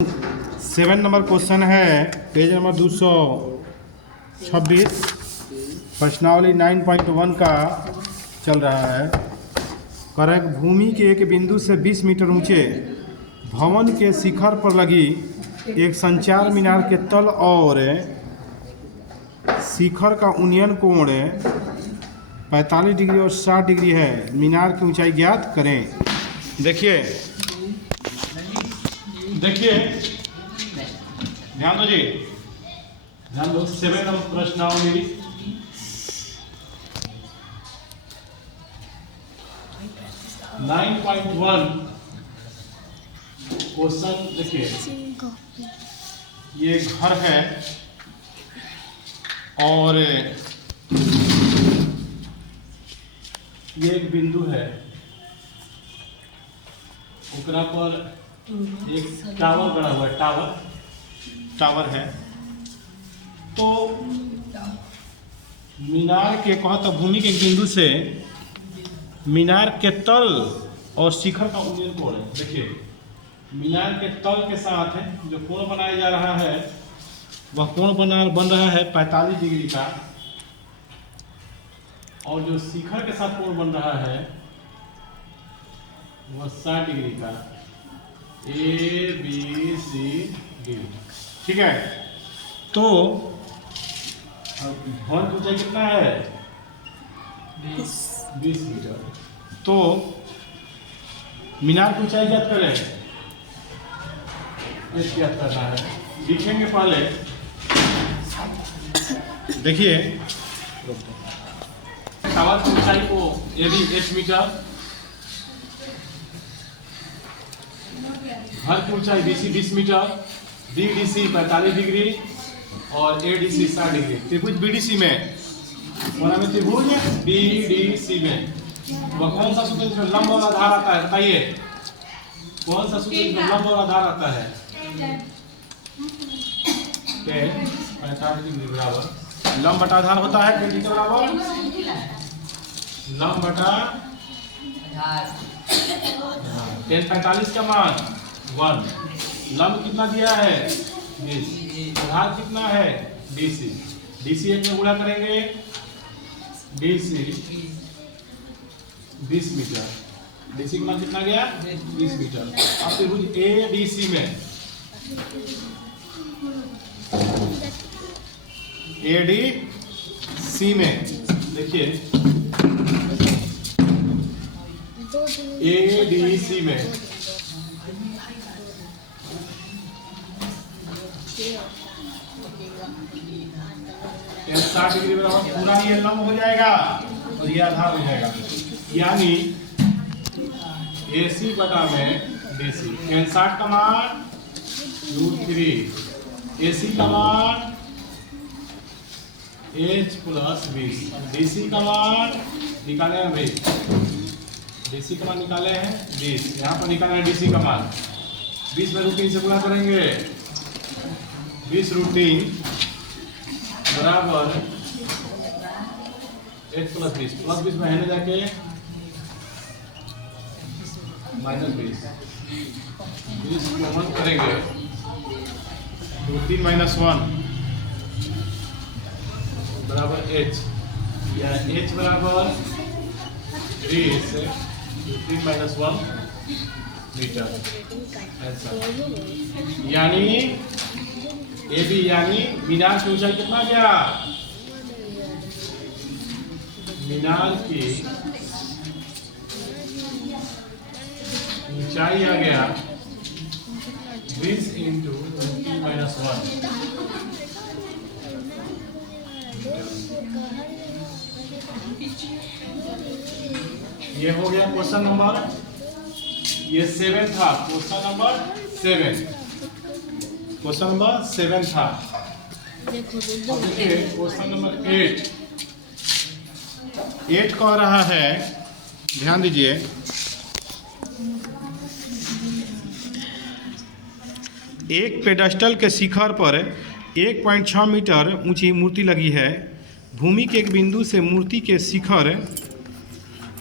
7 number question है, page number 226, प्रश्नावली 9.1 का चल रहा है। करक भूमि के एक बिंदु से 20 मीटर ऊंचे भवन के शिखर पर लगी एक संचार मीनार के तल और शिखर का उन्नयन कोण 45 डिग्री और 60 डिग्री है। मीनार की ऊंचाई ज्ञात करें। देखिए ध्यान दो जी, ध्यान दो। 7 नंबर प्रश्नावली 9.1 क्वेश्चन देखिए। ये घर है और ये एक बिंदु है, ओकरा पर एक टावर बना हुआ है, टावर है। तो मीनार के कहता भूमि के एक बिंदु से मीनार के तल और शिखर का उन्नयन कोण है। देखिए मीनार के तल के साथ जो कोण बनाया जा रहा है वह कोण बन रहा है 45 डिग्री का, और जो शिखर के साथ कोण बन रहा है वह 60 डिग्री का। ABC ठीक है। तो भवन की ऊंचाई कितना है? 20 मीटर। तो मीनार की ऊंचाई ज्ञात करें। ज्ञात करना है, लिखेंगे पहले। देखिए टावर की ऊंचाई को यदि 8 मीटर, घर की ऊंचाई BC 20 मीटर, DDC 45 डिग्री और ADC 60 डिग्री। त्रिभुज BDC में त्रिभुज BDC में वह कौन सा सूत्र इसमें लंब और आधार आता है? बताइए कौन सा सूत्र इसमें लंब और आधार आता है? 45 डिग्री बराबर लंब बटा आधार होता है। के बराबर लंब बटा आधार। 45 का मान 1। लंब कितना दिया है? 20। आधार कितना है? DC। DC एक में गुणा करेंगे, DC 20 मीटर। DC का मान कितना गया? 20 मीटर। अब त्रिभुज ADC में देखिए ADC में 60 डिग्री बराबर पूरा ये लंब हो जाएगा और ये आधार हो जाएगा, यानी AC बटा में DC। 60 का मान √3, AC का मान H + 20, DC का मान निकाले हैं भाई। DC का मान निकाले हैं 20, यहाँ पर निकाले हैं DC का मान। 20 में √3 से गुणा करेंगे, 20 √3 बराबर H + 20, प्लस 20 में है जाके -20, 20 कॉमन करेंगे, √3 - 1 बराबर H, या H बराबर 30 √3 - 1 मीटर। यानी AB यानी मीनार की ऊंचाई कितना गया? मीनार की ऊंचाई आ गया 20 × √3 - 1। ये हो गया क्वेश्चन नंबर, ये 7 था। क्वेश्चन नंबर 7 था। देखिए क्वेश्चन नंबर 8 कह रहा है, ध्यान दीजिए। एक पेडस्टल के शिखर पर 1.6 मीटर ऊंची मूर्ति लगी है। भूमि के एक बिंदु से मूर्ति के शिखर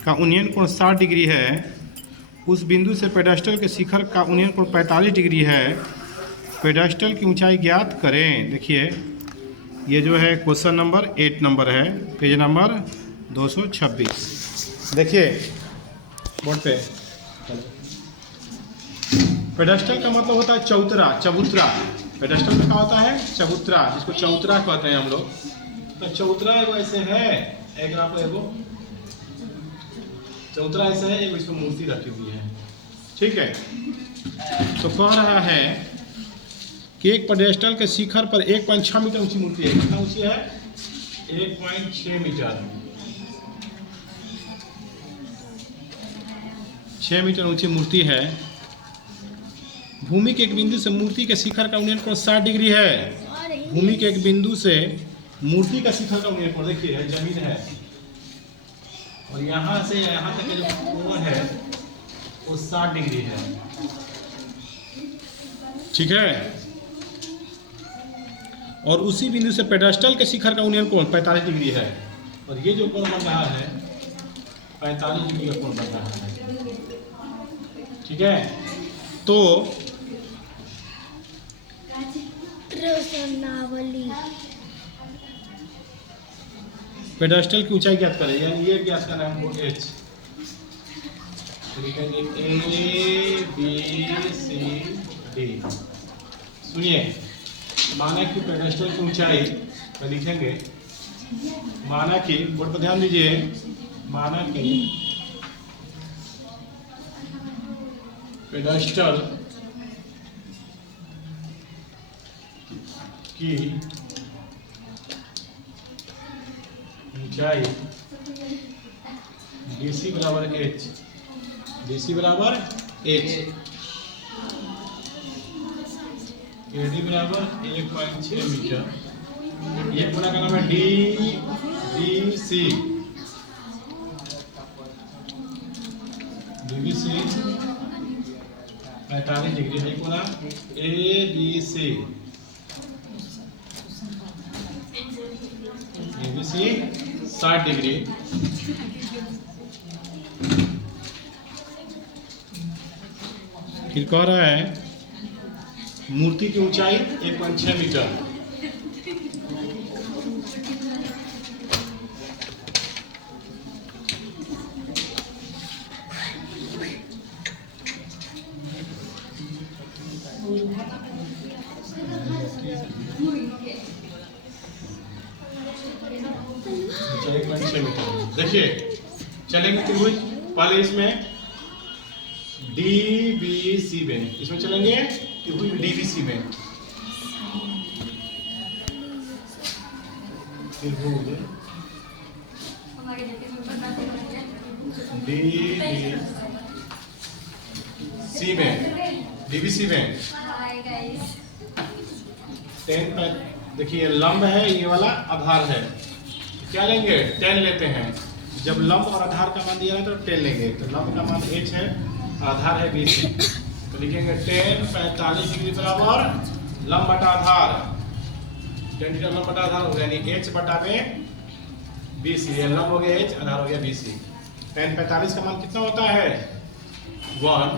का उन्नयन कोण 60 डिग्री है। उस बिंदु से पेडस्टल के शिखर का उन्नयन कोण 45 डिग्री है। पेडेस्टल की ऊंचाई ज्ञात करें। देखिए ये जो है क्वेश्चन नंबर 8 नंबर है, पेज नंबर 226। देखिए बोर्ड पे, पेडेस्टल का मतलब होता है चबूतरा, चबूतरा। पेडेस्टल का क्या होता है? चबूतरा, जिसको चबूतरा कहते हैं हम लोग। तो चबूतरा एगो ऐसे है, एक आप एगो चबूतरा ऐसे है, एगो इसमें मूर्ति रखी हुई है, ठीक है। तो कह रहा है कि एक पेडेस्टल के शिखर पर 1.6 मीटर ऊंची मूर्ति है। कितना ऊंची है? 1.6 मीटर, 6 मीटर ऊंची मूर्ति है। भूमि के एक बिंदु से मूर्ति के शिखर का उन्नयन कोण 60 डिग्री है। भूमि के एक बिंदु से मूर्ति का शिखर का उन्नयन कोण, देखिए जमीन है और यहाँ से यहाँ तक जो कोण है वो 60 डिग्री है, ठीक है। और उसी बिंदु से पेडेस्टल के शिखर का उन्नयन कोण 45 डिग्री है। और ये जो कोण बन रहा है 45 डिग्री का कोण बन रहा है, ठीक है। तो पेडेस्टल की ऊंचाई ज्ञात करें, यानी ये ज्ञात करना है हमको h। लिखेंगे A B C D। सुनिए, माना कि पेडेस्टल की ऊंचाई पर लिखेंगे, माना कि बोर्ड पर ध्यान दीजिए, माना कि पेडेस्टल की ऊंचाई DC बराबर h, DC बराबर h, AD बराबर 1.6 मीटर। ये पूरा का नाम है DBC, DBC 45 डिग्री है। पूरा ABC, ABC 60 डिग्री। फिर कह रहा है मूर्ति की ऊंचाई 1.6 मीटर। देखिए चलेंगे त्रिभुज, पहले इसमें DBC में, इसमें चलेंगे त्रिभुज DBC में। त्रिभुज DBC में 10 पर देखिए लंब है, ये वाला आधार है, क्या लेंगे? 10 लेते हैं। जब लंब और आधार का मान दिया है तो 10 लेंगे। तो लंब का मान h है, आधार है BC, तो लिखेंगे 10 45 डिग्री बराबर लंब बटा आधार, 10 डिग्री लंब बटा आधार हो गया, यानी h बटा में BC। ये लंब हो गया h, आधार हो गया BC। 10 45 का मान कितना होता है? 1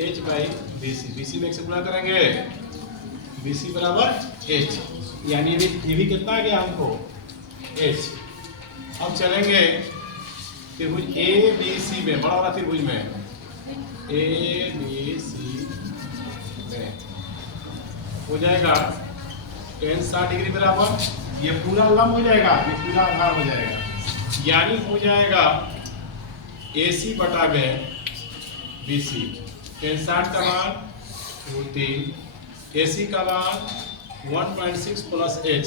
h बाई BC। BC में एक से गुणा करेंगे, BC बराबर h, यानी ये भी कितना आ गया हमको? h। अब चलेंगे त्रिभुज ABC में, बड़ा वाला त्रिभुज में ABC में हो जाएगा 10 60 डिग्री बराबर, ये पूरा लंब हो जाएगा, ये पूरा आधार हो जाएगा, यानी हो जाएगा AC बटा में BC। 10 60 का मान √3, AC का मान 1.6 प्लस h,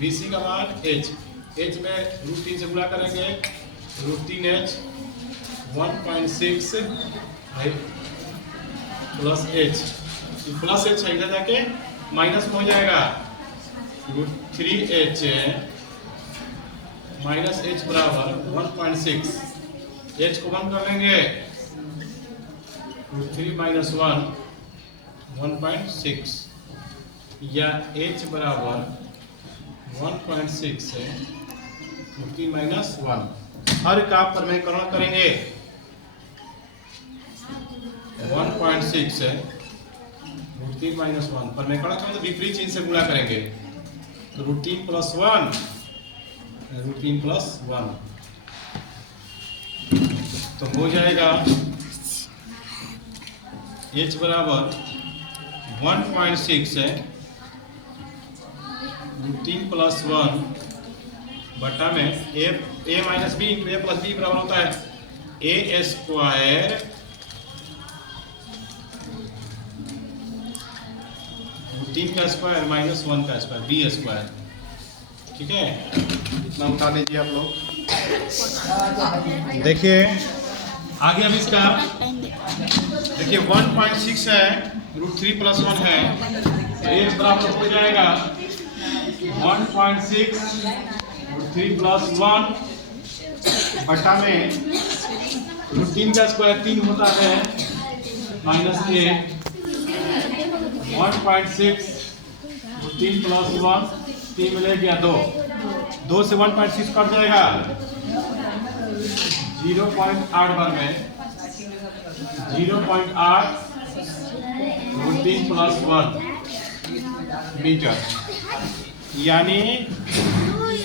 BC का मान h। h में √3 से गुणा करेंगे, √3h 1.6 plus h, plus h है, इधर जाके माइनस में हो जाएगा, √3h माइनस h बराबर 1.6। h को 1 कर लेंगे, √3 माइनस 1 1.6, या h बराबर 1.6 है, 3 माइनस 1। हर का प्रमेयकरण करेंगे, 1.6 है, √3 माइनस 1 पर मैं कड़ा तो विपरीत चिन्ह से गुणा करेंगे तो √3 प्लस 1 √3 प्लस 1 तो हो जाएगा h बराबर 1.6 है √3 प्लस 1 बटा में a minus B into a plus B बराबर होता है a स्क्वायर √3 का स्क्वायर माइनस 1 का स्क्वायर बी स्क्वायर। ठीक है, इतना उठा लीजिए आप लोग। देखिए आगे अब इसका देखिए 1.6 है √3 प्लस 1 है तो h बराबर हो जाएगा 1.6 √3 प्लस 1 बटा में √3 का स्क्वायर 3 होता है माइनस 1.6 √3 प्लस 1 3 मिले गया 2 से 1.6 कट जाएगा 0.8 बार में 0.8 √3 प्लस 1 मीटर, यानी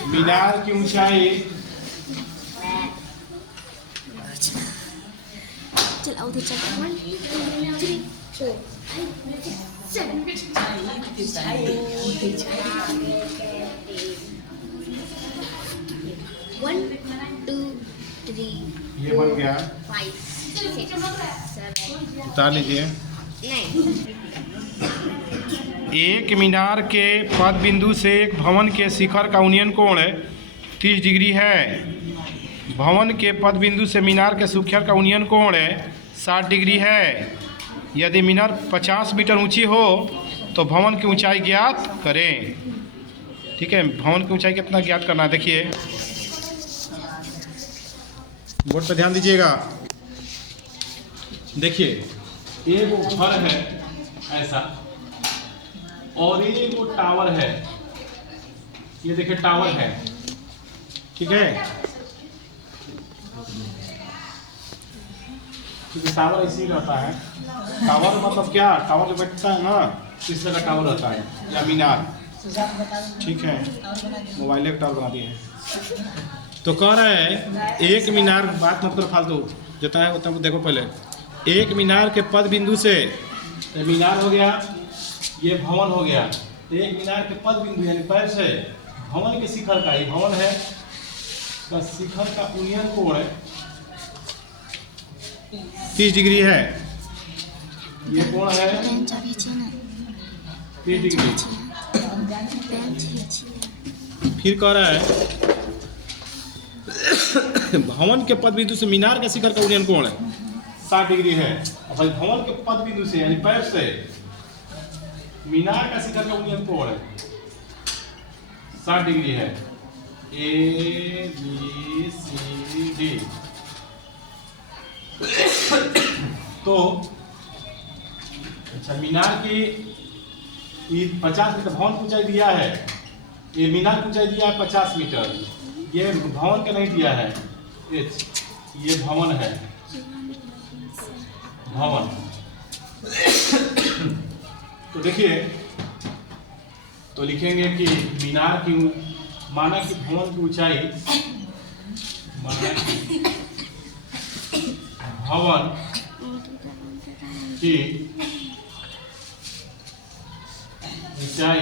मीनार की ऊंचाई चलाओ तो चलाओ 1 2 3 ये बन गया 5 6 7 उतार लीजिए। 9 एक मीनार के पद बिंदु से एक भवन के शिखर का उन्नयन कोण 30 डिग्री है। भवन के पद बिंदु से मीनार के शिखर का उन्नयन कोण 60 डिग्री है। यदि मीनार 50 मीटर ऊंची हो तो भवन की ऊंचाई ज्ञात करें। ठीक है, भवन की ऊंचाई कितना ज्ञात करना है देखिए बोर्ड पर ध्यान दीजिएगा। देखिए एक वो घर है ऐसा और ये वो टावर है, ये देखिए टावर है। ठीक है, क्योंकि टावर ऐसे ही रहता है। टावर मतलब क्या, टावर जो बैठता है ना इस तरह का टावर रहता है या मीनार। ठीक है, मोबाइल का टावर बना दिए हैं। तो कह रहा है एक मीनार, बात मत करो फालतू, जितना है उतना देखो। पहले एक मीनार के पद बिंदु से, तो मीनार हो गया, ये भवन हो गया। तो एक मीनार के पद बिंदु यानी पैर से भवन के शिखर का, ये भवन है का शिखर का उन्नयन कोण 30 डिग्री है। ये कोण है 30 डिग्री। फिर कह रहा है भवन के पद बिंदु से मीनार के शिखर का उन्नयन कोण 60 डिग्री है। अब भवन के पद बिंदु से यानी पैर से मीनार का शिखर का उन्नयन कोण 60 डिग्री है। A B C D. तो अच्छा, मीनार की 50 मीटर भवन की ऊंचाई दिया है, ये मीनार की ऊंचाई दिया है 50 मीटर, ये भवन का नहीं दिया है एच, ये भवन है भवन। तो देखिए, तो लिखेंगे कि मीनार की, माना कि भवन की ऊंचाई, माना कि भवन की ऊंचाई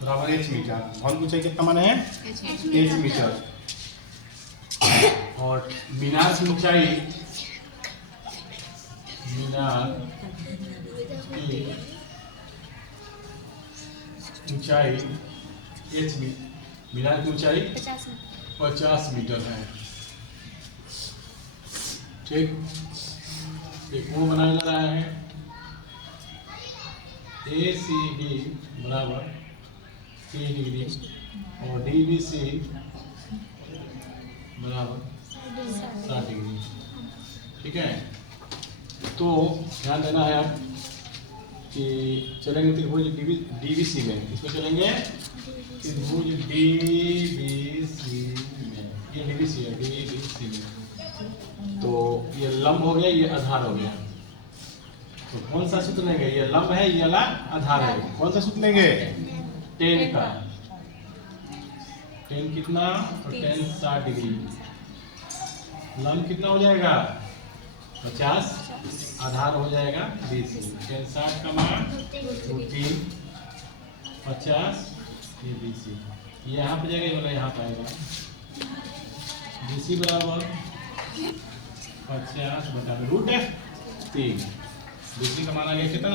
बराबर h मीटर। भवन की ऊंचाई कितना माना है h मीटर। और मीनार की ऊंचाई, मीनार की ऊंचाई h मीनार की ऊंचाई 50 मीटर है। ठीक, एक कोण बनाया जा रहा है ACD बराबर 30 डिग्री और DBC बराबर 60 डिग्री। ठीक है, तो ध्यान देना है आप कि चलेंगे त्रिभुज DBC में, इसमें चलेंगे त्रिभुज DBC में, ये DBC है, DBC में। तो ये लंब हो गया, ये आधार हो गया। तो कौन सा सूत्र लेंगे? ये लंब है, ये वाला आधार है। कौन सा सूत्र लेंगे? 10 का। 10 कितना? और 10 60 डिग्री। लंब कितना हो जाएगा? 50, आधार हो जाएगा 20। 10 60 का मान 3 50, ये 20। ये यहाँ पे जाएगा, ये वाला यहाँ पे आएगा। BC बराबर 50/√3। BC का मान आ गया कितना?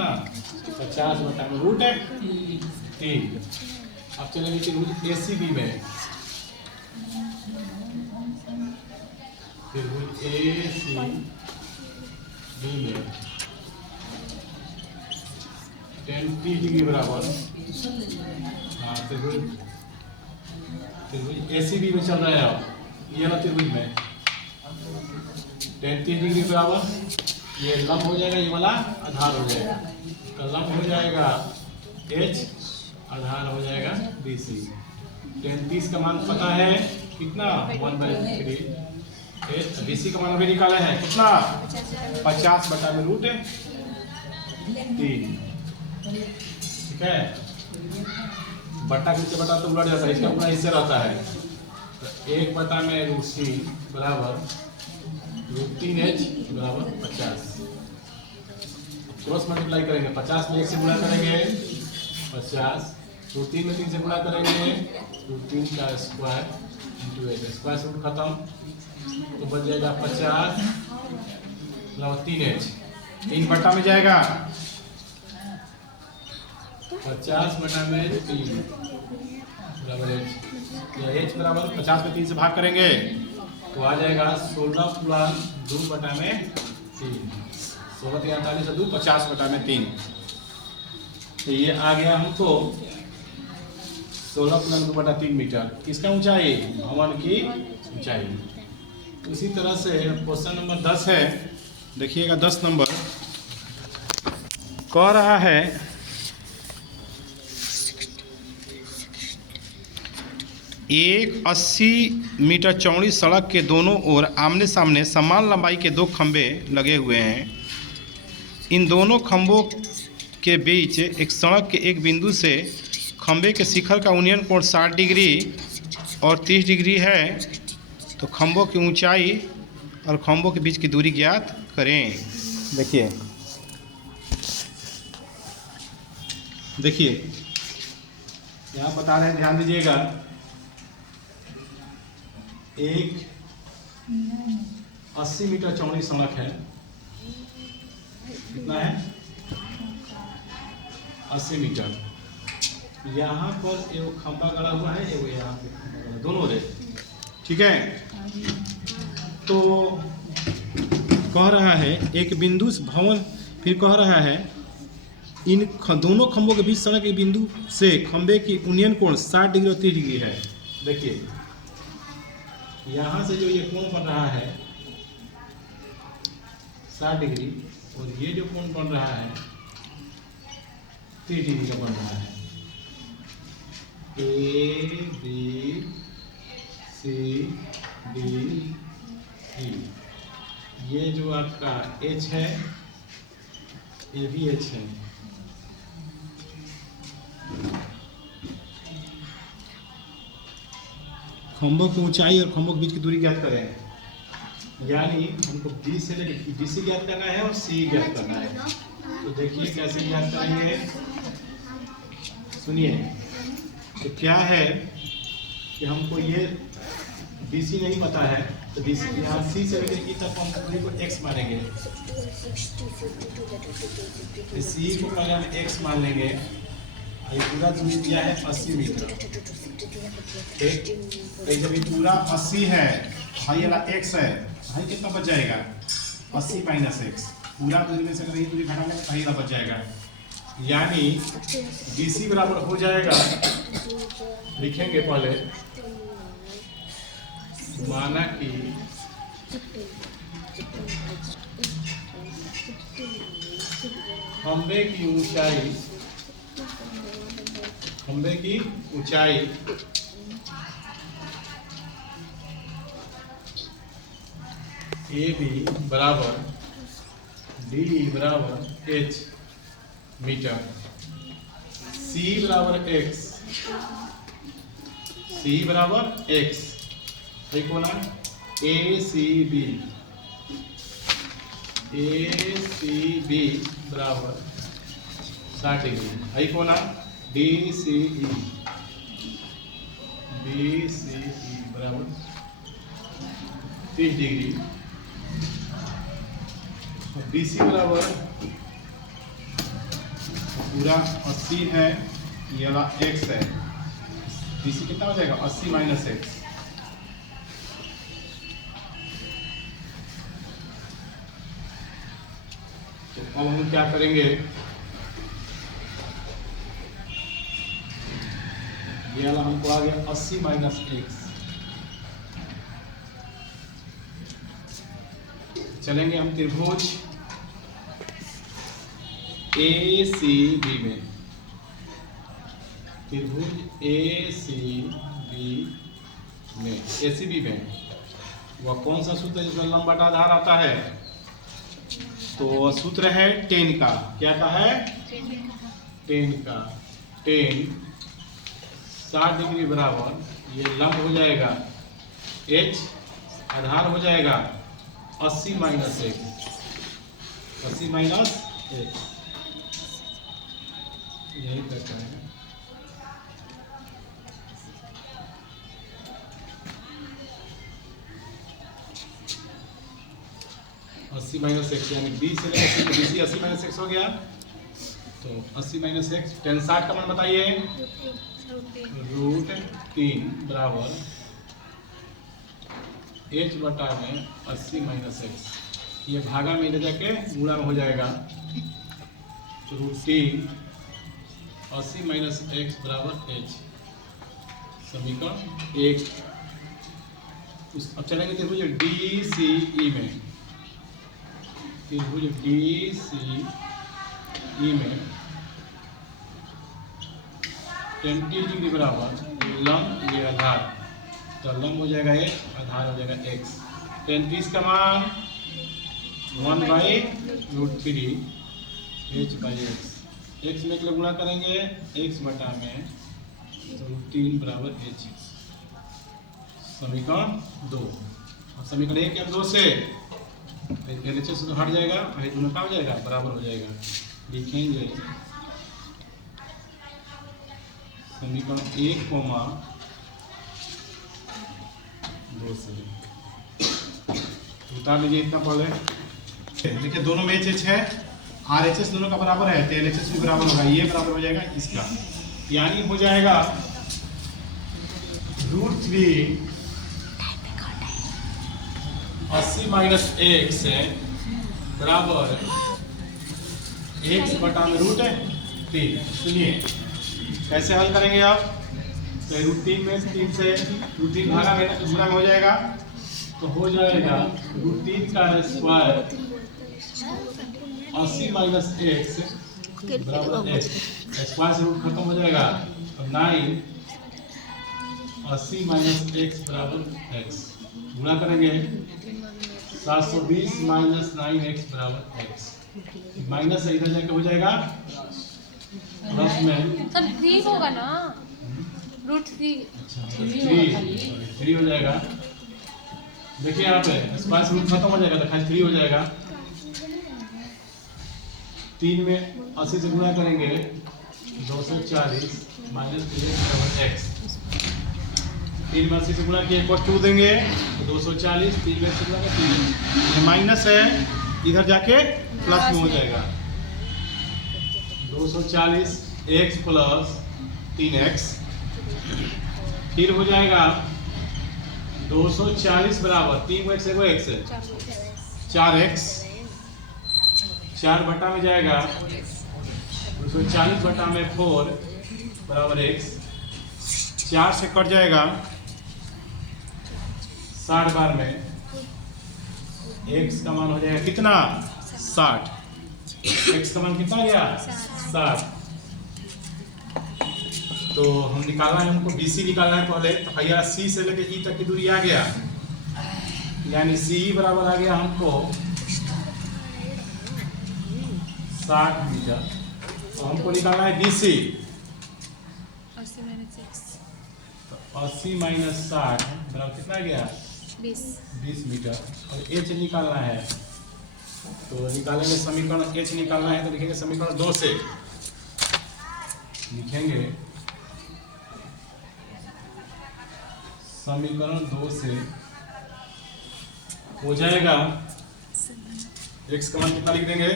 50/√3। अब चलेंगे त्रिभुज ACB में। त्रिभुज ACB में 10 30 डिग्री बराबर। हाँ, त्रिभुज ACB में चल रहा है। अब ये वाला त्रिभुज में 10 30 डिग्री बराबर, ये लंब हो जाएगा, ये वाला आधार हो जाएगा। तो लंब हो जाएगा H, आधार हो जाएगा BC। 30 का मान पता है कितना? 1/3। BC का मान अभी निकाला है कितना? 50/√3। ठीक है, बट्टा के नीचे बट्टा तो उलट जाता है, इसका पूरा हिस्से रहता है। तो 1/√3 बराबर √3H बराबर 50। क्रॉस मल्टीप्लाई करेंगे। 50 में 1 से गुणा करेंगे 50, √3 में 3 से गुणा करेंगे √3 का स्क्वायर इंटू 8। स्क्वायर से रूट खत्म, तो बच जाएगा 50 बराबर 3H। 3 बट्टा में जाएगा 50/3 बराबर H। H बराबर 50 में 3 से भाग करेंगे तो आ जाएगा 16 + 2/3। 16 × 48 2, 50/3। तो ये आ गया हमको 16 + 2/3 मीटर। किसका ऊंचाई? भवन की ऊंचाई। उसी तरह से क्वेश्चन नंबर 10 है, देखिएगा 10 नंबर कह रहा है एक 80 मीटर चौड़ी सड़क के दोनों ओर आमने सामने समान लंबाई के 2 खंभे लगे हुए हैं। इन दोनों खंभों के बीच एक सड़क के एक बिंदु से खंभे के शिखर का उन्नयन कोण 60 डिग्री और 30 डिग्री है। तो खंभों की ऊंचाई और खंभों के बीच की दूरी ज्ञात करें। देखिए यहाँ बता रहे हैं, ध्यान दीजिएगा। एक 80 मीटर चौड़ी सड़क है। कितना है? 80 मीटर। यहाँ पर एगो खंभा गड़ा हुआ है, एगो यहाँ पे खंभा गड़ा, दोनों रे। ठीक है, तो कह रहा है एक बिंदु भवन, फिर कह रहा है इन दोनों खंभों के बीच सड़क के बिंदु से खंभे की उन्नयन कोण 60 डिग्री और 30 डिग्री है। देखिए यहाँ से जो ये कोण बन रहा है 60 डिग्री, और ये जो कोण बन रहा है 30 डिग्री का बन रहा है। ABCDE, ये जो आपका H है, ये भी H है। खंभों की ऊंचाई और खंभों के बीच की दूरी ज्ञात करें। यानी हमको B से लेकर BC ज्ञात करना है और C ज्ञात करना है। तो देखिए कैसे ज्ञात करेंगे, सुनिए। तो क्या है कि हमको ये BC नहीं पता है, तो BC यहाँ C से लेकर E तक हम दूरी को x मानेंगे। C को पहले हम x मान लेंगे। ये पूरा दूरी दिया है 80 मीटर। ठीक, जब ये पूरा 80 है, भाई वाला x है, भाई कितना बच जाएगा? 80 - x। पूरा दूरी में से अगर ये दूरी घटा लें तो भाई वाला बच जाएगा। यानी BC बराबर हो जाएगा, लिखेंगे पहले, माना कि खंभे की ऊंचाई AB बराबर डी बराबर एच मीटर, सी बराबर एक्स, सी बराबर एक्स, एक होना ए सी बी, ए सी बी बराबर 60 डिग्री, एक होना डी सी ई, बी सी ई बराबर 30 डिग्री, बी सी बराबर पूरा 80 है, ये वाला x है, बी सी कितना हो जाएगा 80 माइनस एक्स, तो अब हम क्या करेंगे, ये वाला हमको आ गया 80 माइनस एक्स, चलेंगे हम त्रिभुज ए सी बी में, त्रिभुज ए सी बी में, ए सी बी में वह कौन सा सूत्र है जिसमें लंब बटा आधार आता है, तो वह सूत्र है टेन का, क्या का है, टेन का, टेन 60 डिग्री बराबर, ये लंब हो जाएगा h, आधार हो जाएगा 80 माइनस एक्स, 80 माइनस एक्स, यही करता है। अस्सी माइनस एक्स यानी बी से लेकर बी सी 80 माइनस एक्स हो गया, तो 80 माइनस एक्स, टेन 60 का मान बताइए, √3 बराबर h बटा में 80 माइनस एक्स, ये भागा में ले जाके गुणा में हो जाएगा, तो √3 80 माइनस एक्स बराबर h, समीकरण 1। अब चलेंगे त्रिभुज डी सी ई में, त्रिभुज डी सी ई में 20 डिग्री बराबर लंब ये आधार, तो लंब हो जाएगा एक, आधार हो जाएगा x, 35 का मान 1/√3 h/x, x में गुणा करेंगे x बटा में, तो √3 बराबर h, समीकरण 2। अब समीकरण 1 या 2 से LHS से तो हट जाएगा, दोनों का हो जाएगा बराबर हो जाएगा, लिखेंगे समीकरण 1, 2 से उतार लीजिए इतना पहले, देखिए दोनों में एच है, RHS दोनों का बराबर है, तो LHS भी बराबर होगा, ये बराबर हो जाएगा इसका, यानी हो जाएगा √3 80 माइनस एक्स बराबर x बटा में √3। सुनिए कैसे हल करेंगे आप, तो √3 में 3 से √3 भागा में गुणा में हो जाएगा, तो हो जाएगा √3 का स्क्वायर 80 माइनस एक्स बराबर x, स्क्वायर से रूट खत्म हो जाएगा, अब 9 80 माइनस एक्स बराबर x, गुणा करेंगे 720 माइनस 9x बराबर x, माइनस इधर जाके हो जाएगा प्लस में, तब 3 होगा ना, √3, अच्छा 3 हो जाएगा, देखिए यहाँ पे स्क्वायर से रूट खत्म हो जाएगा, तो खाली 3 हो जाएगा, 3 में 80 से गुणा करेंगे 240 माइनस 3x बराबर x, 3 में 80 से गुणा किए 2 देंगे, तो 240, 3 में 80 गुणा के 3, ये माइनस है, इधर जाके प्लस में हो जाएगा, 240 x प्लस 3x, फिर हो जाएगा 240 बराबर 3 को x है, वो x है 4x, 4 बटा में जाएगा 240 बटा में 4 बराबर x, 4 से कट जाएगा 60 बार में, x का मान हो जाएगा कितना 60, x का मान कितना गया 60, तो हम निकालना है, हमको BC निकालना है पहले, तो भैया C से लेके E तक की दूरी आ गया, यानी CE बराबर आ गया हमको 60 मीटर। और हमको निकालना है BC। 80 माइनस 6 तो 80 माइनस 60 बराबर कितना गया? 20 20 मीटर। और H निकालना है, तो निकालेंगे समीकरण H निकालना है तो लिखेंगे समीकरण 2 से, लिखेंगे समीकरण 2 से हो जाएगा x का मान कितना लिख देंगे?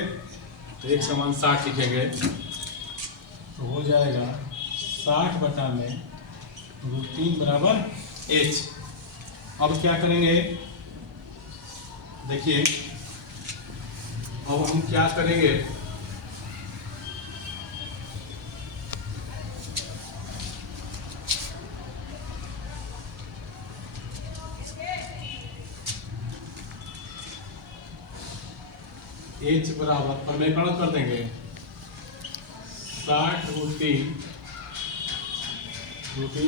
तो x का मान 60 लिखेंगे, तो हो जाएगा 60 बटा में √3 बराबर h। अब क्या करेंगे? देखिए अब हम क्या करेंगे, h बराबर प्रमेयकरण कर देंगे 60 √3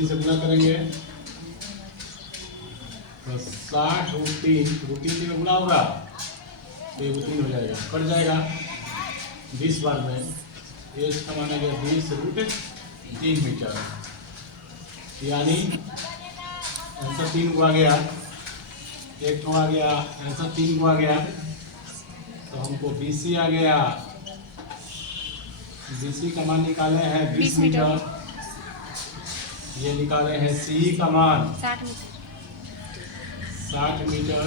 से गुणा करेंगे तो 60 √3 से गुणा होगा तो ये √3 हो जाएगा, कट जाएगा 20 बार में। h का मान आ गया 20√3 मीटर, यानी आंसर 3 को आ गया, एक को आ गया आंसर 3 को आ गया, तो हमको BC आ गया। BC का मान निकाले हैं 20 मीटर, ये निकाले हैं CE का मान 60 मीटर 60 मीटर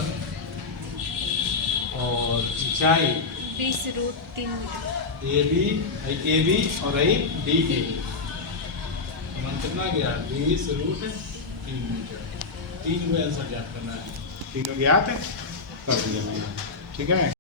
और ऊंचाई 20√3 मीटर AB और DE मान कितना गया? 20√3 मीटर। 3 को आंसर ज्ञात करना है, तीनों ज्ञात कर दिया मैंने, ठीक है।